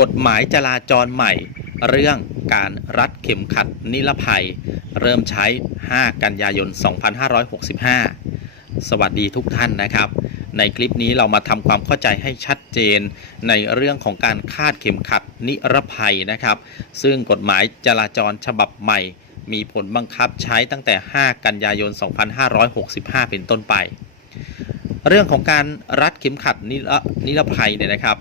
กฎหมายจราจรใหม่ เรื่องการรัดเข็มขัดนิรภัย เริ่มใช้ 5 กันยายน 2565 สวัสดีทุกท่านนะครับ ในคลิปนี้เรามาทำความเข้าใจให้ชัดเจนในเรื่องของการคาดเข็มขัดนิรภัยนะครับ ซึ่งกฎหมายจราจรฉบับใหม่ มีผลบังคับใช้ตั้งแต่ 5 กันยายน 2565 เป็นต้นไป เรื่องของการรัดเข็มขัดนิรภัยเนี่ยนะครับ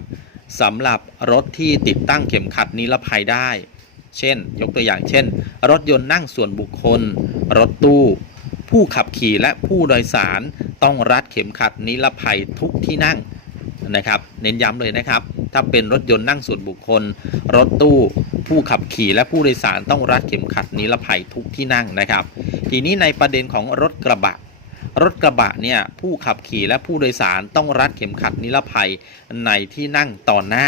สำหรับรถที่ติดตั้งเข็มขัดนิรภัยได้ เช่น ยกตัวอย่างเช่น รถยนต์นั่งส่วนบุคคล รถตู้ ผู้ขับขี่และผู้โดยสารต้องรัดเข็มขัดนิรภัยทุกที่นั่งนะครับ เน้นย้ำเลยนะครับ ถ้าเป็นรถยนต์นั่งส่วนบุคคล รถตู้ ผู้ขับขี่และผู้โดยสารต้องรัดเข็มขัดนิรภัยทุกที่นั่งนะครับ ทีนี้ในประเด็นของรถกระบะ รถกระบะเนี่ยผู้ขับขี่และผู้โดยสารต้องรัดเข็มขัดนิรภัยในที่นั่งตอนหน้า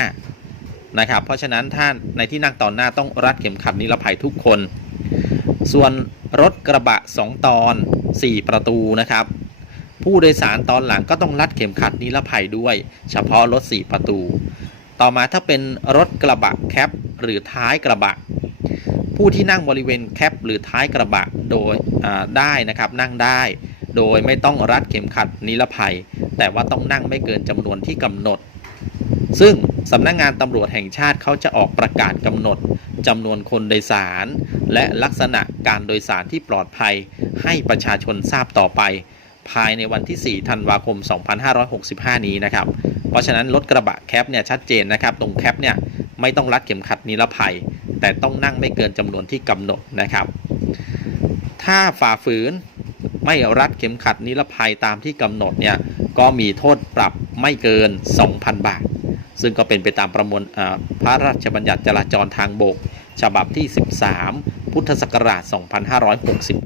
นะครับเพราะฉะนั้นถ้านในที่นั่งตอนหน้าต้องรัดเข็มขัดนิรภัยทุกคน ส่วนรถกระบะ 2 ตอน 4 ประตูนะครับ ผู้โดยสารตอนหลังก็ต้องรัดเข็มขัดนิรภัยด้วย เฉพาะรถ 4 ประตู ต่อมาถ้าเป็นรถกระบะแคปหรือท้ายกระบะ ผู้ที่นั่งบริเวณแคปหรือท้ายกระบะโดยได้นะครับนั่งได้ โดยไม่ต้องรัดเข็มขัดนิรภัย แต่ว่าต้องนั่งไม่เกินจำนวนที่กำหนด ซึ่งสำนักงงานตำรวจแห่งชาติเขาจะออกประกาศกำหนดจำนวนคนโดยสาร และลักษณะการโดยสารที่ปลอดภัย ให้ประชาชนทราบต่อไป ภายในวันที่ 4 ธันวาคม 2565 นี้นะครับ เพราะฉะนั้นรถกระบะแคปเนี่ยชัดเจนนะครับ ตรงแคปเนี่ยไม่ต้องรัดเข็มขัดนิรภัย แต่ต้องนั่งไม่เกินจำนวนที่กำหนดนะครับ ถ้าฝ่าฝืน ไม่รัดเข็มขัดนิรภัยตามที่กำหนดเนี่ยก็มีโทษปรับไม่เกิน 2,000 บาท ซึ่งก็เป็นไปตามประมวลพระราชบัญญัติจราจรทางบก ฉบับที่ 13 พุทธศักราช 2560